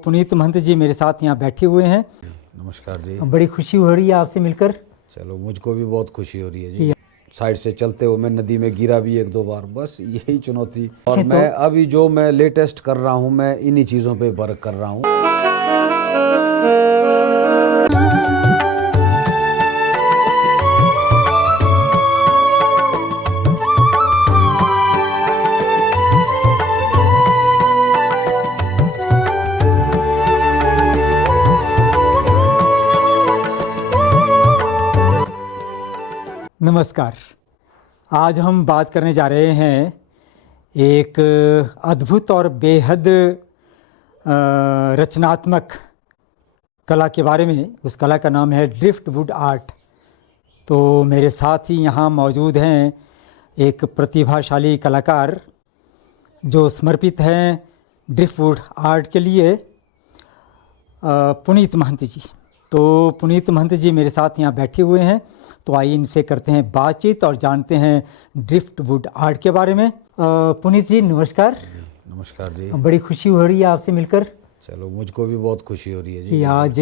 पुनीत महंत जी मेरे साथ यहाँ बैठे हुए हैं। नमस्कार जी। बड़ी खुशी हो रही है आपसे मिलकर। चलो, मुझको भी बहुत खुशी हो रही है जी। साइड से चलते हुए मैं नदी में गिरा भी एक दो बार, बस यही चुनौती। और मैं अभी जो मैं लेटेस्ट कर रहा हूँ, मैं इन्हीं चीज़ों पे वर्क कर रहा हूँ। नमस्कार। आज हम बात करने जा रहे हैं एक अद्भुत और बेहद रचनात्मक कला के बारे में। उस कला का नाम है ड्रिफ्टवुड आर्ट। तो मेरे साथ ही यहाँ मौजूद हैं एक प्रतिभाशाली कलाकार जो समर्पित हैं ड्रिफ्टवुड आर्ट के लिए, पुनीत महंत जी। तो पुनीत महंत जी मेरे साथ यहाँ बैठे हुए हैं, तो आइए इनसे करते हैं बातचीत और जानते हैं ड्रिफ्टवुड आर्ट के बारे में। पुनीत जी नमस्कार। नमस्कार जी। बड़ी खुशी हो रही है आपसे मिलकर। चलो, मुझको भी बहुत खुशी हो रही है जी कि आज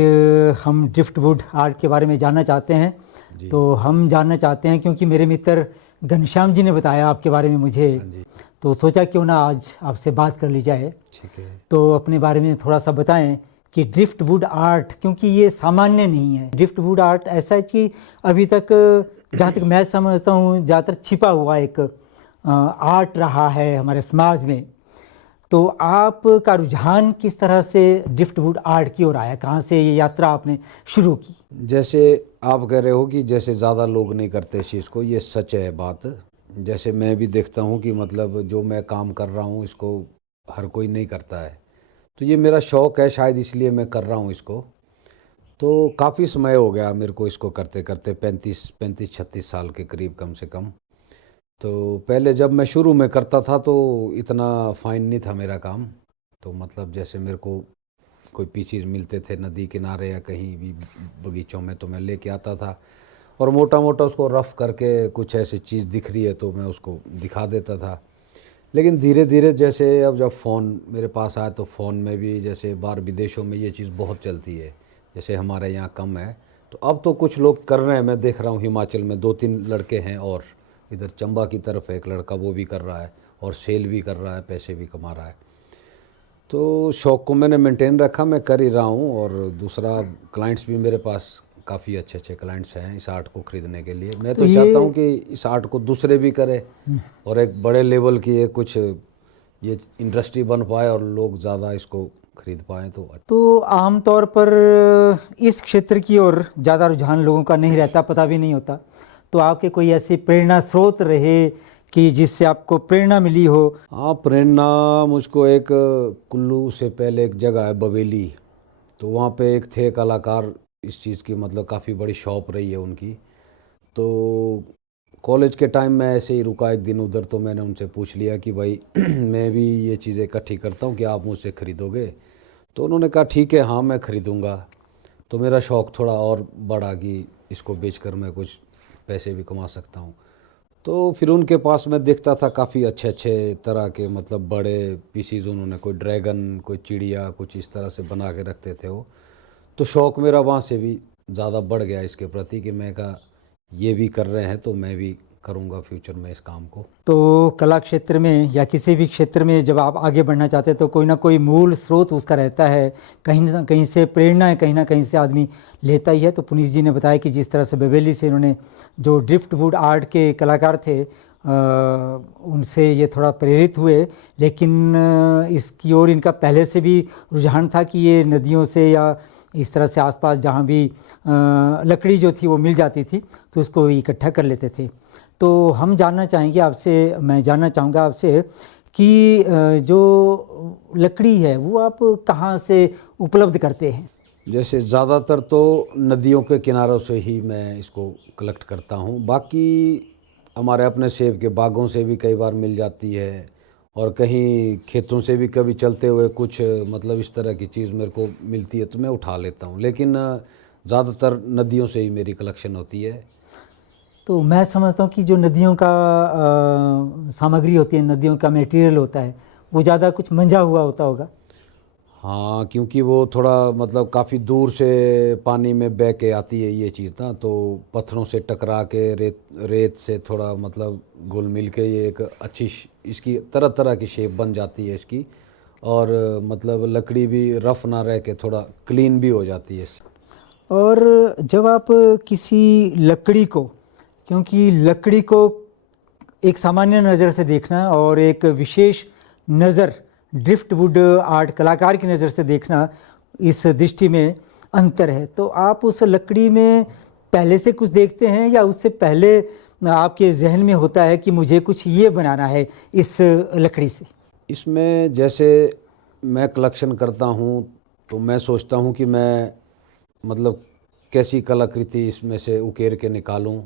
हम ड्रिफ्टवुड आर्ट के बारे में जानना चाहते हैं। तो हम जानना चाहते हैं क्योंकि मेरे मित्र घनश्याम जी ने बताया आपके बारे में मुझे, तो सोचा क्यों ना आज आपसे बात कर ली जाए। ठीक है। तो अपने बारे में थोड़ा सा बताएं कि ड्रिफ्टवुड आर्ट, क्योंकि ये सामान्य नहीं है। ड्रिफ्टवुड आर्ट ऐसा है कि अभी तक जहाँ तक मैं समझता हूँ ज़्यादातर छिपा हुआ एक आर्ट रहा है हमारे समाज में। तो आपका रुझान किस तरह से ड्रिफ्टवुड आर्ट की ओर आया, कहाँ से ये यात्रा आपने शुरू की? जैसे आप कह रहे हो कि जैसे ज़्यादा लोग नहीं करते इस चीज़ को, ये सच है बात। जैसे मैं भी देखता हूँ कि मतलब जो मैं काम कर रहा हूँ इसको हर कोई नहीं करता है, तो ये मेरा शौक़ है, शायद इसलिए मैं कर रहा हूँ इसको। तो काफ़ी समय हो गया मेरे को इसको करते करते, 35-36 साल के करीब कम से कम। तो पहले जब मैं शुरू में करता था तो इतना फाइन नहीं था मेरा काम। तो मतलब जैसे मेरे को कोई पीसीज मिलते थे नदी किनारे या कहीं भी बगीचों में, तो मैं लेके आता था और मोटा मोटा उसको रफ़ करके कुछ ऐसी चीज़ दिख रही है तो मैं उसको दिखा देता था। लेकिन धीरे धीरे जैसे अब जब फ़ोन मेरे पास आया तो फ़ोन में भी जैसे बाहर विदेशों में ये चीज़ बहुत चलती है, जैसे हमारे यहाँ कम है। तो अब तो कुछ लोग कर रहे हैं, मैं देख रहा हूँ हिमाचल में 2-3 लड़के हैं, और इधर चंबा की तरफ एक लड़का वो भी कर रहा है और सेल भी कर रहा है, पैसे भी कमा रहा है। तो शौक़ को मैंने मेंटेन रखा, मैं कर ही रहा हूँ। और दूसरा क्लाइंट्स भी मेरे पास काफ़ी अच्छे अच्छे क्लाइंट्स हैं इस आर्ट को ख़रीदने के लिए। मैं तो चाहता हूँ कि इस आर्ट को दूसरे भी करें और एक बड़े लेवल की एक कुछ ये इंडस्ट्री बन पाए और लोग ज़्यादा इसको खरीद पाएँ। तो आमतौर पर इस क्षेत्र की ओर ज़्यादा रुझान लोगों का नहीं रहता, पता भी नहीं होता। तो आपके कोई ऐसी प्रेरणा स्रोत रहे कि जिससे आपको प्रेरणा मिली हो? हाँ, प्रेरणा मुझको एक कुल्लू से पहले एक जगह है बवेली, तो वहाँ पे एक थे कलाकार, इस चीज़ की मतलब काफ़ी बड़ी शॉप रही है उनकी। तो कॉलेज के टाइम में ऐसे ही रुका एक दिन उधर, तो मैंने उनसे पूछ लिया कि भाई मैं भी ये चीज़ें इकट्ठी करता हूँ, कि आप मुझसे ख़रीदोगे? तो उन्होंने कहा ठीक है, हाँ मैं ख़रीदूँगा। तो मेरा शौक़ थोड़ा और बढ़ा कि इसको बेचकर मैं कुछ पैसे भी कमा सकता हूँ। तो फिर उनके पास मैं देखता था काफ़ी अच्छे अच्छे तरह के मतलब बड़े पीसीज, उन्होंने कोई ड्रैगन, कोई चिड़िया, कुछ इस तरह से बना के रखते थे वो। तो शौक़ मेरा वहाँ से भी ज़्यादा बढ़ गया इसके प्रति कि मैं कहा ये भी कर रहे हैं तो मैं भी करूँगा फ्यूचर में इस काम को। तो कला क्षेत्र में या किसी भी क्षेत्र में जब आप आगे बढ़ना चाहते हैं तो कोई ना कोई मूल स्रोत उसका रहता है, कहीं ना कहीं से प्रेरणा है, कहीं ना कहीं से आदमी लेता ही है। तो पुनीत जी ने बताया कि जिस तरह से बवेली से इन्होंने, जो ड्रिफ्टवुड आर्ट के कलाकार थे, उनसे ये थोड़ा प्रेरित हुए। लेकिन इसकी ओर इनका पहले से भी रुझान था कि ये नदियों से या इस तरह से आसपास जहाँ भी लकड़ी जो थी वो मिल जाती थी तो उसको इकट्ठा कर लेते थे। तो हम जानना चाहेंगे आपसे, मैं जानना चाहूँगा आपसे कि जो लकड़ी है वो आप कहाँ से उपलब्ध करते हैं? जैसे ज़्यादातर तो नदियों के किनारों से ही मैं इसको कलेक्ट करता हूँ। बाकी हमारे अपने सेब के बागों से भी कई बार मिल जाती है, और कहीं खेतों से भी कभी चलते हुए कुछ मतलब इस तरह की चीज़ मेरे को मिलती है तो मैं उठा लेता हूँ। लेकिन ज़्यादातर नदियों से ही मेरी कलेक्शन होती है। तो मैं समझता हूँ कि जो नदियों का सामग्री होती है, नदियों का मटेरियल होता है, वो ज़्यादा कुछ मंझा हुआ होता होगा। हाँ, क्योंकि वो थोड़ा मतलब काफ़ी दूर से पानी में बह के आती है ये चीज़ ना, तो पत्थरों से टकरा के रेत रेत से थोड़ा मतलब घुल मिल के ये एक अच्छी इसकी तरह तरह की शेप बन जाती है इसकी। और मतलब लकड़ी भी रफ ना रह के थोड़ा क्लीन भी हो जाती है इससे। और जब आप किसी लकड़ी को, क्योंकि लकड़ी को एक सामान्य नज़र से देखना और एक विशेष नज़र ड्रिफ्टवुड आर्ट कलाकार की नज़र से देखना, इस दृष्टि में अंतर है। तो आप उस लकड़ी में पहले से कुछ देखते हैं या उससे पहले आपके जहन में होता है कि मुझे कुछ ये बनाना है इस लकड़ी से? इसमें जैसे मैं कलेक्शन करता हूँ तो मैं सोचता हूँ कि मैं मतलब कैसी कलाकृति इसमें से उकेर के निकालूं।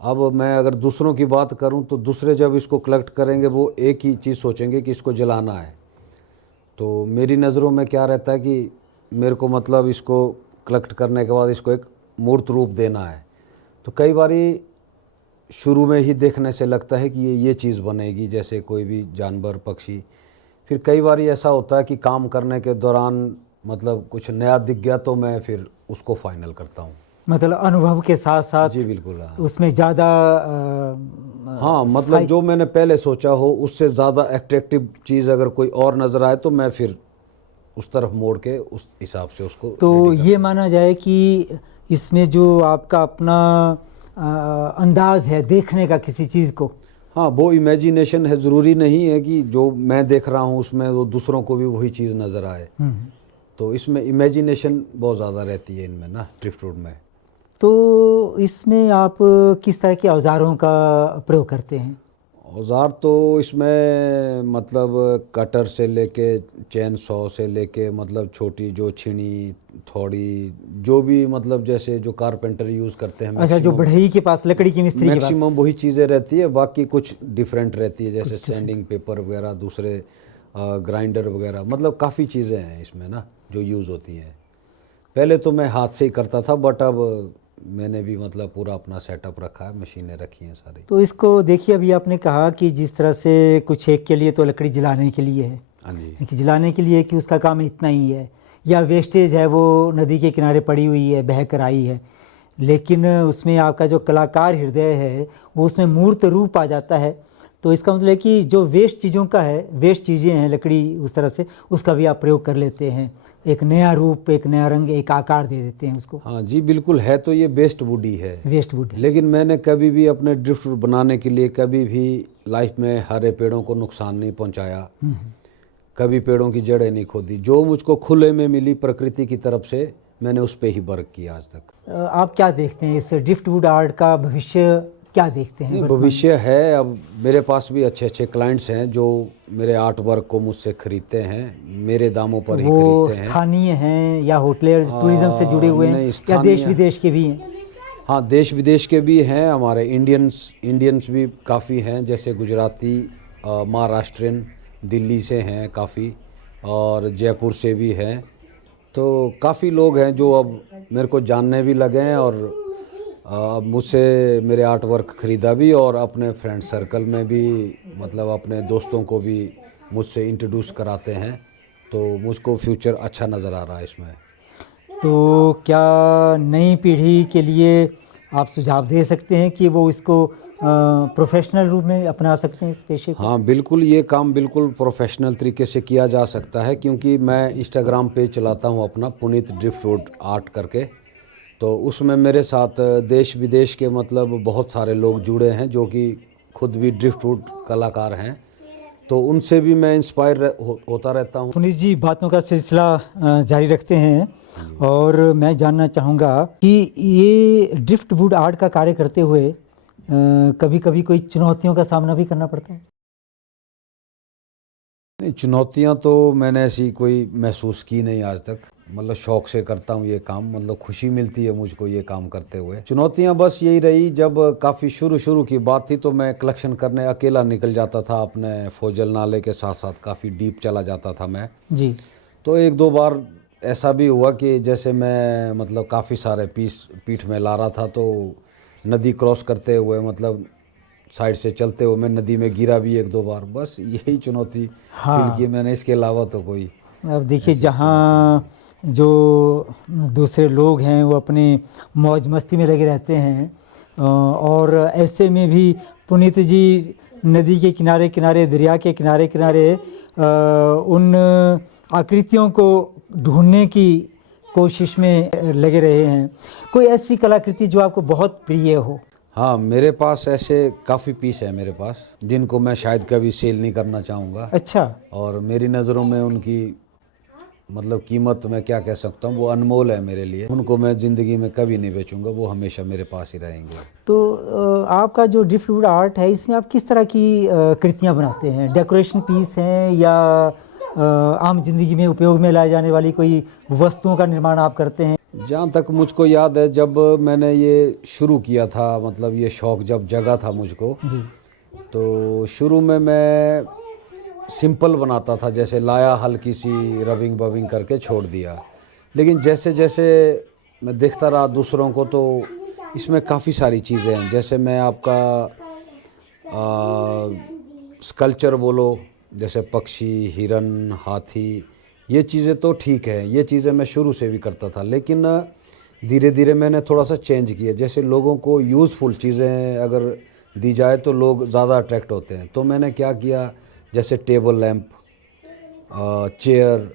अब मैं अगर दूसरों की बात करूं तो दूसरे जब इसको कलेक्ट करेंगे वो एक ही चीज़ सोचेंगे कि इसको जलाना है। तो मेरी नज़रों में क्या रहता है कि मेरे को मतलब इसको कलेक्ट करने के बाद इसको एक मूर्त रूप देना है। तो कई बारी शुरू में ही देखने से लगता है कि ये चीज़ बनेगी, जैसे कोई भी जानवर पक्षी। फिर कई बारी ऐसा होता है कि काम करने के दौरान मतलब कुछ नया दिख गया तो मैं फिर उसको फाइनल करता हूँ। मतलब अनुभव के साथ साथ जी बिल्कुल, हाँ। उसमें ज़्यादा हाँ, मतलब जो मैंने पहले सोचा हो उससे ज़्यादा अट्रैक्टिव चीज़ अगर कोई और नज़र आए तो मैं फिर उस तरफ मोड़ के उस हिसाब से उसको तो रेडी करता ये माना जाए कि इसमें जो आपका अपना अंदाज है देखने का किसी चीज़ को। हूँ। हाँ, वो इमेजिनेशन है, ज़रूरी नहीं है कि जो मैं देख रहा हूँ उसमें वो दूसरों को भी वही चीज़ नज़र आए। तो इसमें इमेजिनेशन बहुत ज़्यादा रहती है इनमें ना, ड्रिफ्टवुड में। तो इसमें आप किस तरह के औजारों का प्रयोग करते हैं? औज़ार तो इसमें मतलब कटर से लेके चैन सॉ से लेके मतलब छोटी जो छीनी थोड़ी जो भी मतलब जैसे जो कारपेंटर यूज़ करते हैं अच्छा, जो बढ़ई के पास लकड़ी की मिस्त्री के पास मैक्सिमम वही चीज़ें रहती है, बाकी कुछ डिफरेंट रहती है जैसे सैंडिंग पेपर वगैरह, दूसरे ग्राइंडर वगैरह, मतलब काफ़ी चीज़ें हैं इसमें ना जो यूज़ होती हैं। पहले तो मैं हाथ से ही करता था बट अब मैंने भी मतलब पूरा अपना सेटअप रखा है, मशीनें रखी हैं सारी। तो इसको देखिए, अभी आपने कहा कि जिस तरह से कुछ एक के लिए तो लकड़ी जलाने के लिए है, हाँ जी। कि जलाने के लिए कि उसका काम इतना ही है, या वेस्टेज है वो नदी के किनारे पड़ी हुई है, बह कर आई है, लेकिन उसमें आपका जो कलाकार हृदय है वो उसमें मूर्त रूप आ जाता है। तो इसका मतलब है कि जो वेस्ट चीज़ों का है, वेस्ट चीज़ें हैं लकड़ी उस तरह से, उसका भी आप प्रयोग कर लेते हैं, एक नया रूप, एक नया रंग, एक आकार दे देते हैं उसको। हाँ जी बिल्कुल, है तो ये बेस्ट वुड ही है, वेस्ट वुड। लेकिन मैंने कभी भी अपने ड्रिफ्टवुड बनाने के लिए कभी भी लाइफ में हरे पेड़ों को नुकसान नहीं पहुंचाया, कभी पेड़ों की जड़ें नहीं खोदी। जो मुझको खुले में मिली प्रकृति की तरफ से मैंने उस पे ही वर्क किया आज तक। आप क्या देखते हैं इस ड्रिफ्टवुड आर्ट का भविष्य, क्या देखते हैं? नहीं, भविष्य है। अब मेरे पास भी अच्छे अच्छे क्लाइंट्स हैं जो मेरे आर्ट वर्क को मुझसे खरीदते हैं, मेरे दामों पर ही वो खरीदते हैं। स्थानीय हैं या होटलियर्स टूरिज्म से जुड़े हुए हैं, नहीं, या देश विदेश के भी हैं? हाँ, देश विदेश के भी हैं। हमारे इंडियंस भी काफ़ी हैं, जैसे गुजराती, महाराष्ट्रियन, दिल्ली से हैं काफ़ी, और जयपुर से भी हैं। तो काफ़ी लोग हैं जो अब मेरे को जानने भी लगे हैं और मुझसे मेरे आर्ट वर्क ख़रीदा भी, और अपने फ्रेंड सर्कल में भी मतलब अपने दोस्तों को भी मुझसे इंट्रोड्यूस कराते हैं। तो मुझको फ्यूचर अच्छा नज़र आ रहा है इसमें। तो क्या नई पीढ़ी के लिए आप सुझाव दे सकते हैं कि वो इसको प्रोफेशनल रूप में अपना सकते हैं इस पेशे को? हाँ बिल्कुल, ये काम बिल्कुल प्रोफेशनल तरीके से किया जा सकता है, क्योंकि मैं इंस्टाग्राम पेज चलाता हूँ अपना, पुनीत ड्रिफ्टवुड आर्ट करके। तो उसमें मेरे साथ देश विदेश के मतलब बहुत सारे लोग जुड़े हैं जो कि खुद भी ड्रिफ्टवुड कलाकार हैं, तो उनसे भी मैं इंस्पायर होता रहता हूँ। पुनीत जी, बातों का सिलसिला जारी रखते हैं, और मैं जानना चाहूँगा कि ये ड्रिफ्टवुड आर्ट का कार्य करते हुए कभी कभी कोई चुनौतियों का सामना भी करना पड़ता है? नहीं, चुनौतियाँ तो मैंने ऐसी कोई महसूस की नहीं आज तक। मतलब शौक से करता हूँ ये काम, मतलब खुशी मिलती है मुझको ये काम करते हुए। चुनौतियाँ बस यही रही, जब काफ़ी शुरू की बात थी तो मैं कलेक्शन करने अकेला निकल जाता था अपने फोजल नाले के साथ साथ, काफ़ी डीप चला जाता था मैं जी। तो एक दो बार ऐसा भी हुआ कि जैसे मैं मतलब काफ़ी सारे पीस पीठ में ला रहा था, तो नदी क्रॉस करते हुए मतलब साइड से चलते हुए मैं नदी में गिरा भी एक दो बार। बस यही चुनौती फील की मैंने, इसके अलावा तो कोई अब देखिए जहाँ जो दूसरे लोग हैं वो अपने मौज मस्ती में लगे रहते हैं और ऐसे में भी पुनीत जी नदी के किनारे किनारे, दरिया के किनारे किनारे उन आकृतियों को ढूंढने की कोशिश में लगे रहे हैं। कोई ऐसी कलाकृति जो आपको बहुत प्रिय हो? हाँ, मेरे पास ऐसे काफ़ी पीस है मेरे पास, जिनको मैं शायद कभी सेल नहीं करना चाहूँगा। अच्छा। और मेरी नज़रों में उनकी मतलब कीमत मैं क्या कह सकता हूँ, वो अनमोल है मेरे लिए। उनको मैं ज़िंदगी में कभी नहीं बेचूंगा, वो हमेशा मेरे पास ही रहेंगे। तो आपका जो ड्रिफ्टवुड आर्ट है, इसमें आप किस तरह की कृतियाँ बनाते हैं? डेकोरेशन पीस हैं या आम जिंदगी में उपयोग में लाए जाने वाली कोई वस्तुओं का निर्माण आप करते हैं? जहाँ तक मुझको याद है, जब मैंने ये शुरू किया था, मतलब ये शौक़ जब जगा था मुझको जी, तो शुरू में मैं सिंपल बनाता था, जैसे लाया हल्की सी रबिंग बबिंग करके छोड़ दिया। लेकिन जैसे जैसे मैं देखता रहा दूसरों को, तो इसमें काफ़ी सारी चीज़ें हैं। जैसे मैं आपका स्कल्पचर बोलो, जैसे पक्षी, हिरन, हाथी, ये चीज़ें तो ठीक है, ये चीज़ें मैं शुरू से भी करता था। लेकिन धीरे धीरे मैंने थोड़ा सा चेंज किया। जैसे लोगों को यूज़फुल चीज़ें अगर दी जाए तो लोग ज़्यादा अट्रैक्ट होते हैं। तो मैंने क्या किया, जैसे table lamp, chair,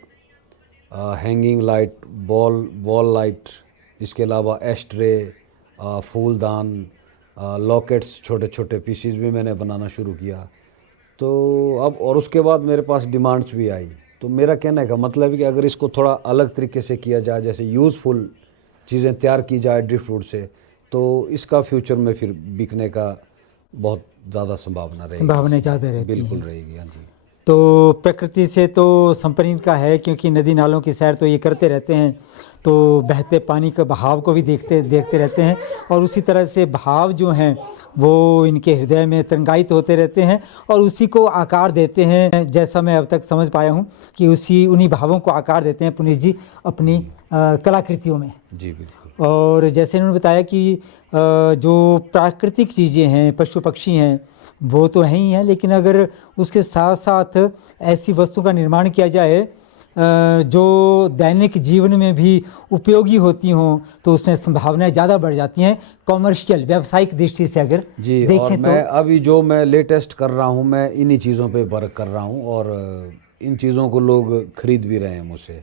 hanging light, wall light, इसके अलावा एस्ट्रे, फूलदान, लॉकेट्स, छोटे छोटे पीसीज भी मैंने बनाना शुरू किया। तो अब और उसके बाद मेरे पास डिमांड्स भी आई। तो मेरा कहने का मतलब है कि अगर इसको थोड़ा अलग तरीके से किया जाए, जैसे यूज़फुल चीज़ें तैयार की जाए ड्रिफ्टवुड से, तो इसका फ्यूचर में फिर बिकने का बहुत ज़्यादा संभावनाएं ज़्यादा रहती हैं। बिल्कुल रहेगी। हाँ जी। तो प्रकृति से तो संपन्न का है, क्योंकि नदी नालों की सैर तो ये करते रहते हैं, तो बहते पानी के बहाव को भी देखते रहते हैं और उसी तरह से भाव जो हैं वो इनके हृदय में तरंगायित होते रहते हैं और उसी को आकार देते हैं। जैसा मैं अब तक समझ पाया हूँ कि उन्हीं भावों को आकार देते हैं पुनीत जी अपनी कलाकृतियों में। जी बिल्कुल। और जैसे इन्होंने बताया कि जो प्राकृतिक चीज़ें हैं, पशु पक्षी हैं, वो तो हैं ही हैं, लेकिन अगर उसके साथ साथ ऐसी वस्तु का निर्माण किया जाए जो दैनिक जीवन में भी उपयोगी होती हों, तो उसमें संभावनाएं ज़्यादा बढ़ जाती हैं कॉमर्शियल, व्यावसायिक दृष्टि से अगर जी। देखें। और मैं अभी जो मैं लेटेस्ट कर रहा हूँ, मैं इन्हीं चीज़ों पे वर्क कर रहा हूँ और इन चीज़ों को लोग खरीद भी रहे हैं मुझसे।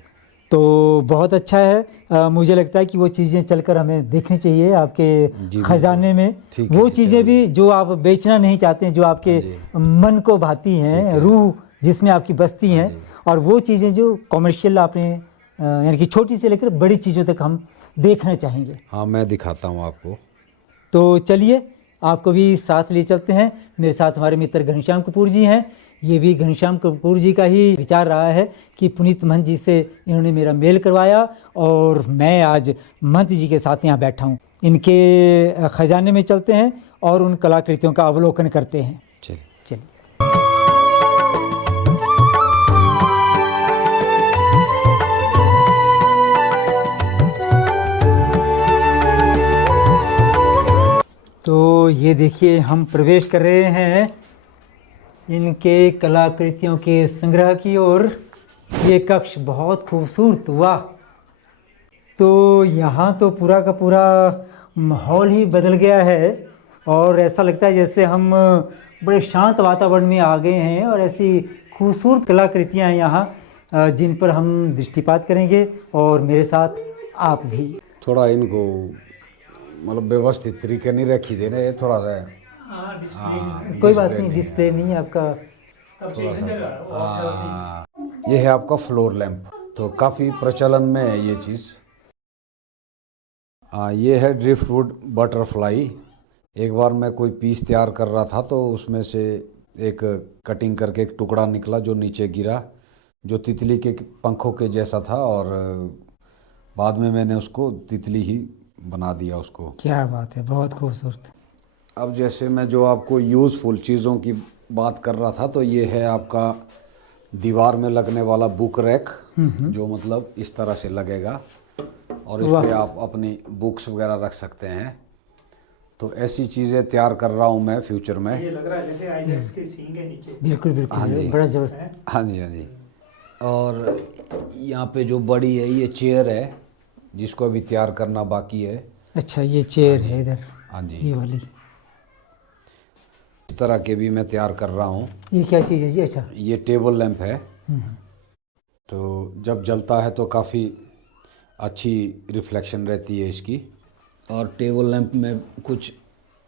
तो बहुत अच्छा है। मुझे लगता है कि वो चीज़ें चलकर हमें देखनी चाहिए आपके खजाने में। वो चीज़ें भी जो आप बेचना नहीं चाहते हैं, जो आपके मन को भाती हैं, रूह जिसमें आपकी बसती हैं, और वो चीज़ें जो कॉमर्शियल आपने यानी कि छोटी से लेकर बड़ी चीज़ों तक हम देखना चाहेंगे। हाँ, मैं दिखाता हूँ आपको। तो चलिए आपको भी साथ ले चलते हैं। मेरे साथ हमारे मित्र घनश्याम कपूर जी हैं। ये भी घनश्याम कपूर जी का ही विचार रहा है कि पुनीत महंत जी से इन्होंने मेरा मेल करवाया और मैं आज महंत जी के साथ यहाँ बैठा हूँ। इनके खजाने में चलते हैं और उन कलाकृतियों का अवलोकन करते हैं। चलिए। तो ये देखिए हम प्रवेश कर रहे हैं इनके कलाकृतियों के संग्रह की ओर। ये कक्ष बहुत खूबसूरत हुआ। तो यहाँ तो पूरा का पूरा माहौल ही बदल गया है और ऐसा लगता है जैसे हम बड़े शांत वातावरण में आ गए हैं और ऐसी खूबसूरत कलाकृतियाँ हैं यहाँ जिन पर हम दृष्टिपात करेंगे और मेरे साथ आप भी। थोड़ा इनको मतलब व्यवस्थित तरीके नहीं रखी दे रहे, थोड़ा सा कोई बात नहीं, डिस्प्ले नहीं है आपका। थोड़ा सा। ये है आपका फ्लोर लैंप, तो काफ़ी प्रचलन में है ये चीज़। ये है ड्रिफ्टवुड बटरफ्लाई। एक बार मैं कोई पीस तैयार कर रहा था तो उसमें से एक कटिंग करके एक टुकड़ा निकला जो नीचे गिरा, जो तितली के पंखों के जैसा था, और बाद में मैंने उसको तितली ही बना दिया उसको। क्या बात है, बहुत खूबसूरत। अब जैसे मैं जो आपको यूज़फुल चीज़ों की बात कर रहा था, तो ये है आपका दीवार में लगने वाला बुक रैक, जो मतलब इस तरह से लगेगा और इस पे आप अपनी बुक्स वगैरह रख सकते हैं। तो ऐसी चीज़ें तैयार कर रहा हूँ मैं फ्यूचर में। ये लग रहा है जैसे आइजैक्स के सींग है नीचे। बिल्कुल बिल्कुल, बड़ा जबरदस्त। हाँ जी, हाँ जी। और यहाँ पे जो बड़ी है ये चेयर है जिसको अभी तैयार करना बाकी है। अच्छा, ये चेयर है इधर, हाँ जी, ये वाली। इस तरह के भी मैं तैयार कर रहा हूँ। ये क्या चीज़ है जी? अच्छा, ये टेबल लैंप है। तो जब जलता है तो काफ़ी अच्छी रिफ्लेक्शन रहती है इसकी। और टेबल लैंप में कुछ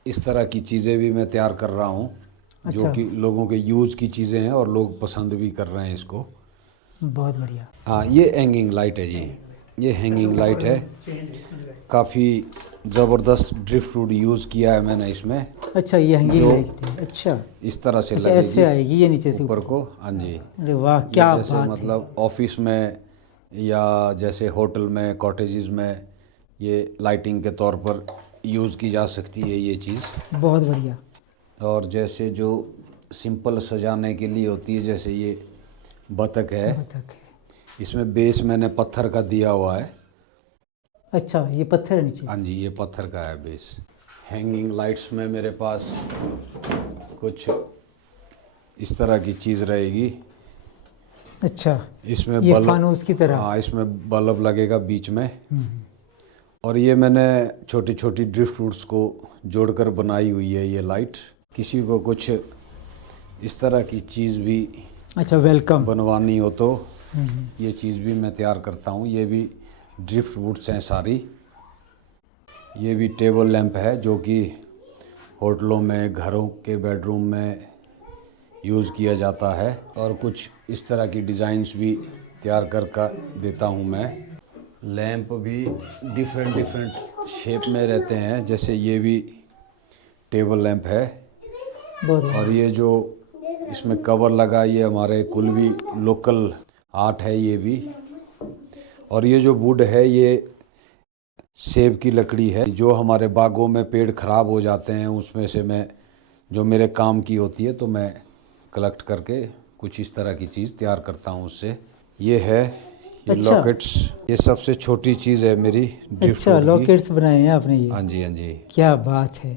इस तरह की चीज़ें भी मैं तैयार कर रहा हूँ जो अच्छा। कि लोगों के यूज़ की चीज़ें हैं और लोग पसंद भी कर रहे हैं इसको। बहुत बढ़िया। हाँ, ये हैंगिंग लाइट है जी, ये हैंगिंग लाइट है। काफ़ी ज़बरदस्त ड्रिफ्ट वुड यूज़ किया है मैंने इसमें। अच्छा, ये हैंगिंग जो लाइट थी। अच्छा, इस तरह से अच्छा, ऐसे लगेगी आएगी ये नीचे से ऊपर को। हाँ जी, अरे वाह, ये क्या जैसे बात मतलब ऑफिस में या जैसे होटल में, कॉटेजेस में ये लाइटिंग के तौर पर यूज़ की जा सकती है ये चीज़। है। बहुत बढ़िया। और जैसे जो सिंपल सजाने के लिए होती है, जैसे ये बतख है, बतख है। इसमें बेस मैंने पत्थर का दिया हुआ है। अच्छा, ये पत्थर है नीचे। हाँ जी, ये पत्थर का है बेस। हैंगिंग लाइट्स में मेरे पास कुछ इस तरह की चीज़ रहेगी। अच्छा, इसमें ये बल्ब, फानूस की तरह। हाँ, इसमें बल्ब लगेगा बीच में। और ये मैंने छोटी छोटी ड्रिफ्ट वुड्स को जोड़कर बनाई हुई है ये लाइट। किसी को कुछ इस तरह की चीज़ भी अच्छा, वेलकम। बनवानी हो तो ये चीज़ भी मैं तैयार करता हूँ। ये भी ड्रिफ्ट वुड्स हैं सारी। ये भी टेबल लैंप है जो कि होटलों में, घरों के बेडरूम में यूज़ किया जाता है। और कुछ इस तरह की डिज़ाइंस भी तैयार कर देता हूँ मैं। लैंप भी डिफरेंट डिफरेंट शेप में रहते हैं। जैसे ये भी टेबल लैंप है। बहुत और ये जो इसमें कवर लगा, ये हमारे कुल्वी लोकल आर्ट है ये भी। और ये जो वुड है ये सेब की लकड़ी है। जो हमारे बागों में पेड़ ख़राब हो जाते हैं उसमें से मैं, जो मेरे काम की होती है, तो मैं कलेक्ट करके कुछ इस तरह की चीज़ तैयार करता हूँ उससे। ये है, ये अच्छा। लॉकेट्स, ये सबसे छोटी चीज़ है मेरी ड्रिफ्ट अच्छा, वुड की। लॉकेट्स बनाए हैं आपने ये? हाँ जी, हाँ जी। क्या बात है,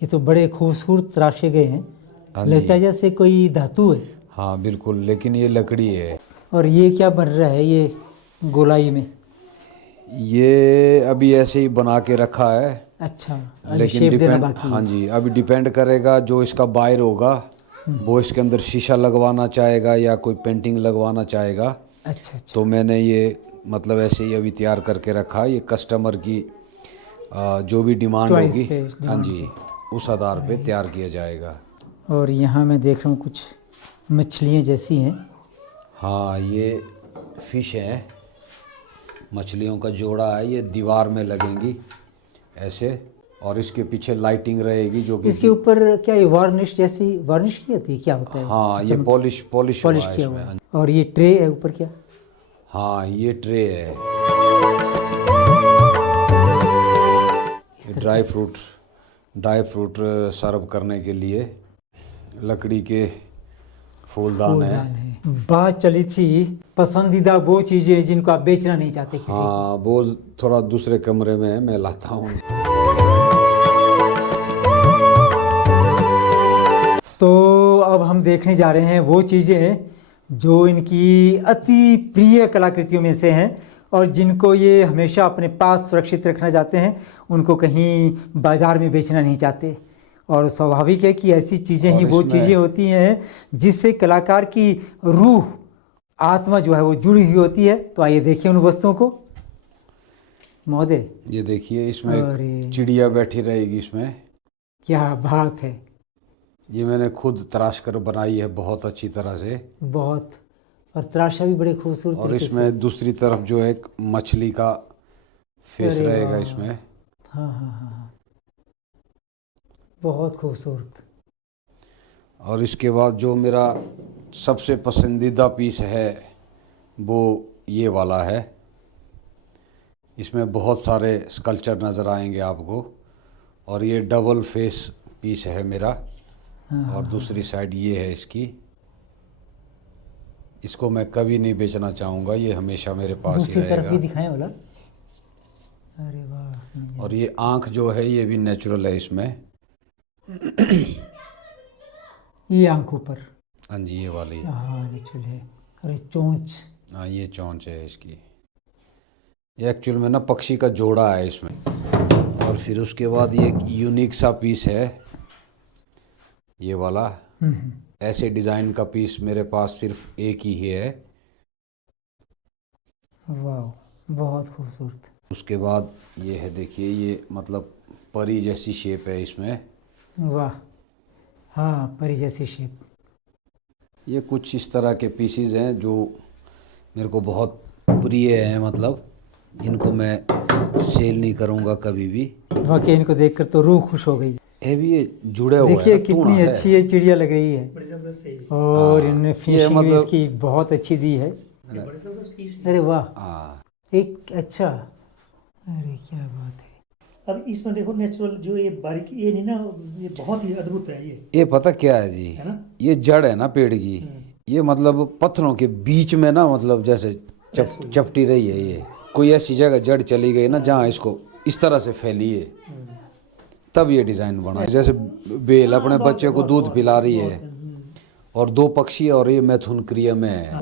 ये तो बड़े खूबसूरत तराशे गए हैं। हाँ लगता है जी, जैसे कोई धातु है। हाँ बिल्कुल, लेकिन ये लकड़ी है। और ये क्या बन रहा है ये गोलाई में? ये अभी ऐसे ही बना के रखा है। अच्छा, अभी लेकिन शेप देना डिपेंड, बाकी हाँ है। जी, अभी डिपेंड करेगा जो इसका बायर होगा वो इसके अंदर शीशा लगवाना चाहेगा या कोई पेंटिंग लगवाना चाहेगा। अच्छा अच्छा, तो मैंने ये मतलब ऐसे ही अभी तैयार करके रखा। ये कस्टमर की जो भी डिमांड चॉइस होगी, पे हाँ डिमांड जी, उस आधार पे तैयार किया जाएगा। पे। और यहाँ मैं देख रहा हूँ कुछ मछलियाँ जैसी हैं। हाँ, ये फिश है, मछलियों का जोड़ा है। ये दीवार में लगेंगी ऐसे। और इसके पीछे लाइटिंग रहेगी जो कि, इसके ऊपर क्या ये वार्निश जैसी वार्निश की होती है, क्या होता है? हाँ, ये पॉलिश पॉलिश हुआ पॉलिश है किया हुआ इसमें। है। और ये ट्रे है ऊपर क्या? हाँ, ये ट्रे है, ये ड्राई फ्रूट सर्व करने के लिए लकड़ी के फूलदान है। फूलदान है। बात चली थी पसंदीदा वो चीज़ें जिनको आप बेचना नहीं चाहते किसी को। हाँ, वो थोड़ा दूसरे कमरे में है, मैं लाता हूँ। तो अब हम देखने जा रहे हैं वो चीज़ें जो इनकी अति प्रिय कलाकृतियों में से हैं और जिनको ये हमेशा अपने पास सुरक्षित रखना चाहते हैं, उनको कहीं बाज़ार में बेचना नहीं चाहते। और स्वाभाविक है कि ऐसी चीज़ें ही और वो इसमें- चीज़ें होती हैं जिससे कलाकार की रूह, आत्मा जो है वो जुड़ी हुई होती है। तो आइए देखिए उन वस्तुओं को महोदय। ये देखिए, इसमें अरे। एक चिड़िया बैठी रहेगी इसमें। क्या बात है, ये मैंने खुद तराश कर बनाई है बहुत अच्छी तरह से। बहुत। और तराशा भी बड़े खूबसूरत और तरीके से। इसमें दूसरी तरफ जो है एक मछली का फेस अरे रहेगा वाह। इसमें। हाँ हाँ हाँ हाँ, बहुत खूबसूरत। और इसके बाद जो मेरा सबसे पसंदीदा पीस है वो ये वाला है। इसमें बहुत सारे स्कल्पचर नज़र आएंगे आपको। और ये डबल फेस पीस है मेरा। और दूसरी साइड ये है इसकी। इसको मैं कभी नहीं बेचना चाहूँगा, ये हमेशा मेरे पास ही दूसरी तरफ भी रहेगा। दिखाएं वाला। अरे वाह। और ये आँख जो है ये भी नेचुरल है इसमें। ये आंखों पर। हाँ जी, ये वाली। हाँ नेचुरल है। अरे चोंच। हाँ, ये चोंच है इसकी। ये एक्चुअल में ना पक्षी का जोड़ा है इसमें। और फिर उसके बाद ये यूनिक सा पीस है ये वाला। ऐसे डिज़ाइन का पीस मेरे पास सिर्फ एक ही है। वाह, बहुत खूबसूरत। उसके बाद ये है, देखिए, ये मतलब परी जैसी शेप है इसमें। वाह, हाँ परी जैसी शेप। ये कुछ इस तरह के पीसीज हैं जो मेरे को बहुत प्रिय हैं, मतलब इनको मैं सेल नहीं करूँगा कभी भी। वाकई इनको देखकर तो रूह खुश हो गई। ये भी ये जुड़े हुए देखिए हैं, कितनी टूना अच्छी ये चिड़िया लग रही है। बड़ी जबरदस्त है ये। और इन्होंने फिनिशिंग भी मतलब- इसकी बहुत अच्छी दी है। बड़ी जबरदस्त पीस है। अरे वाह, हाँ, एक अच्छा, अरे क्या बात है। अब इसमें देखो नेचुरल जो ये बारीक ये नहीं ना, ये बहुत ही अद्भुत है ये, ये पता क्या है जी, है ना? ये जड़ है ना पेड़ की, ये मतलब पत्थरों के बीच में ना, मतलब जैसे चपटी रही है ये। कोई ऐसी जगह जड़ चली गई ना जहाँ इसको इस तरह से फैली है, तब ये डिज़ाइन बना है। जैसे बेल अपने बच्चे को दूध पिला रही है, और दो पक्षी और ये मैथुन क्रिया में है।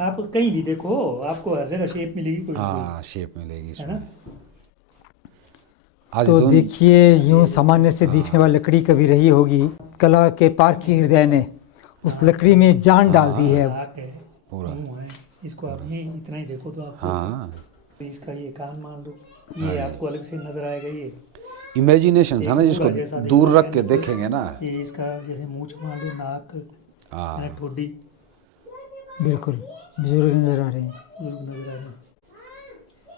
आप कहीं भी देखो आपको हर जगह शेप मिलेगी कोई ना हाँ, शेप मिलेगी कोई, है ना? इसमें। आज तो देखिए यूं सामान्य से दिखने वाली लकड़ी कभी रही होगी, कला के पारखी हृदय ने उस लकड़ी में जान डाल दी है। नाक है, मुंह है, इसको आप ये इतना ही देखो तो आपको हाँ, इसका ये कान मान लो, ये आपको अलग से नजर आएगा। ये इमेजिनेशन था ना, जैसा जिसको देखो दूर रख के बिल्कुल। देखेंगे ना। ये इसका जैसे मूंछ मान लो, नाक, हाँ, ठोडी, बिल्कुल बुजुर्ग नजर आ रहे हैं। बुजुर्ग नजर आ रहे हैं।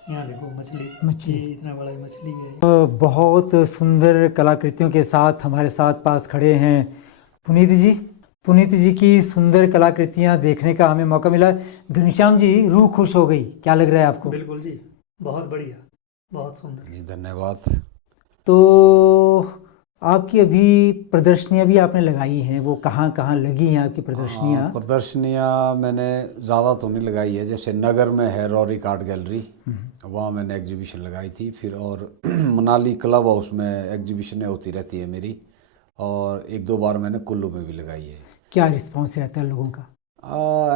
यहाँ देखो मछली, मछली। ये इतना बड़ा मछली है। बहुत सुंदर कलाकृतियों के साथ हमारे साथ पास खड़े हैं पुनीत जी। पुनीत जी की सुंदर कलाकृतियाँ देखने का हमें मौका मिला। घनश्याम जी, रूह खुश हो गई, क्या लग रहा है आपको? बिल्कुल जी, बहुत बढ़िया, बहुत सुंदर। जी धन्यवाद। तो आपकी अभी प्रदर्शनियाँ भी आपने लगाई हैं, वो कहाँ कहाँ लगी हैं आपकी प्रदर्शनियाँ? प्रदर्शनियाँ मैंने ज़्यादा तो नहीं लगाई है। जैसे नगर में है रॉरिक आर्ट गैलरी, वहाँ मैंने एग्जीबिशन लगाई थी। फिर और मनाली क्लब हाउस में एग्जीबिशनें होती रहती है मेरी, और एक दो बार मैंने कुल्लू में भी लगाई है। क्या रिस्पॉन्स रहता है लोगों का?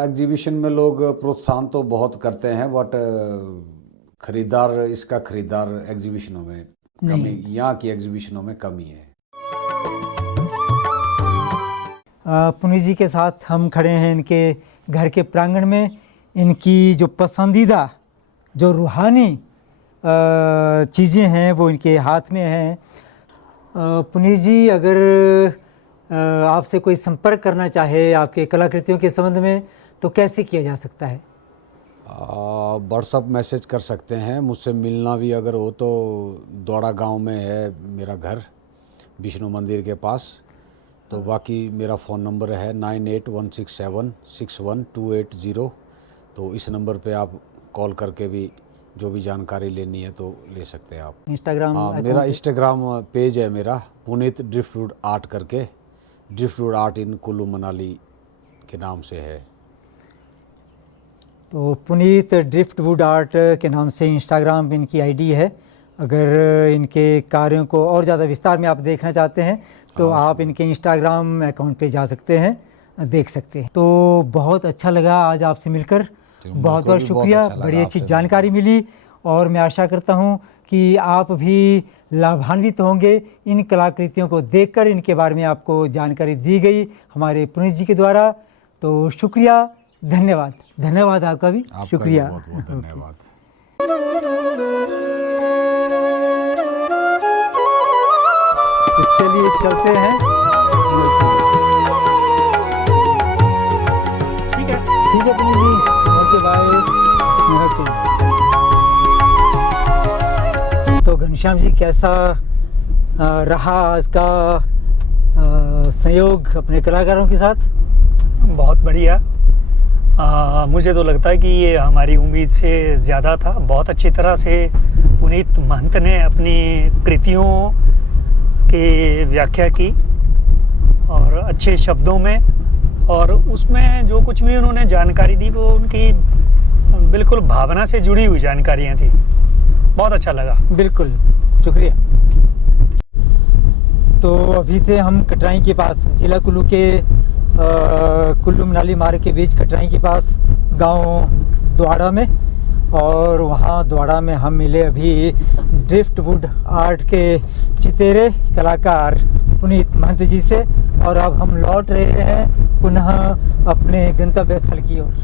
एग्जीबिशन में लोग प्रोत्साहन तो बहुत करते हैं, बट खरीदार एग्जीबिशनों में कमी, यहाँ की एग्जीबिशनों में कमी है। पुनीत जी के साथ हम खड़े हैं इनके घर के प्रांगण में। इनकी जो पसंदीदा जो रूहानी चीज़ें हैं वो इनके हाथ में हैं। पुनीत जी, अगर आपसे कोई संपर्क करना चाहे आपके कलाकृतियों के संबंध में तो कैसे किया जा सकता है? व्हाट्सअप मैसेज कर सकते हैं। मुझसे मिलना भी अगर हो तो दौड़ा गांव में है मेरा घर, विष्णु मंदिर के पास। तो बाकी मेरा फ़ोन नंबर है 9816761280। तो इस नंबर पे आप कॉल करके भी जो भी जानकारी लेनी है तो ले सकते हैं आप। इंस्टाग्राम मेरा इंस्टाग्राम पेज है मेरा, पुनीत ड्रिफ्टवुड आर्ट करके, driftwood art in Kullu Manali के नाम से है। तो पुनीत ड्रिफ्टवुड आर्ट के नाम से इंस्टाग्राम पे इनकी आईडी है। अगर इनके कार्यों को और ज़्यादा विस्तार में आप देखना चाहते हैं तो आप इनके इंस्टाग्राम अकाउंट पे जा सकते हैं, देख सकते हैं। तो बहुत अच्छा लगा आज आपसे मिलकर, बहुत बहुत शुक्रिया। बड़ी अच्छी जानकारी मिली, और मैं आशा करता हूँ कि आप भी लाभान्वित होंगे इन कलाकृतियों को देखकर। इनके बारे में आपको जानकारी दी गई हमारे पुनीत जी के द्वारा। तो शुक्रिया, धन्यवाद। धन्यवाद आपका भी, शुक्रिया। बहुत बहुत धन्यवाद। तो चलिए चलते हैं। ठीक है। ठीक है पुनीत जी, ओके बाय। तो घनश्याम जी, कैसा रहा आज का संयोग अपने कलाकारों के साथ? बहुत बढ़िया। मुझे तो लगता है कि ये हमारी उम्मीद से ज़्यादा था। बहुत अच्छी तरह से पुनीत महंत ने अपनी कृतियों की व्याख्या की, और अच्छे शब्दों में, और उसमें जो कुछ भी उन्होंने जानकारी दी वो उनकी बिल्कुल भावना से जुड़ी हुई जानकारियाँ थी। बहुत अच्छा लगा। बिल्कुल, शुक्रिया। तो अभी थे हम कटराई के पास, जिला कुल्लू के कुल्लू मनाली मार्ग के बीच कटराई के पास गांव द्वाड़ा में। और वहाँ द्वाड़ा में हम मिले अभी ड्रिफ्टवुड आर्ट के चितेरे कलाकार पुनीत महंत जी से, और अब हम लौट रहे हैं पुनः अपने गंतव्य स्थल की ओर।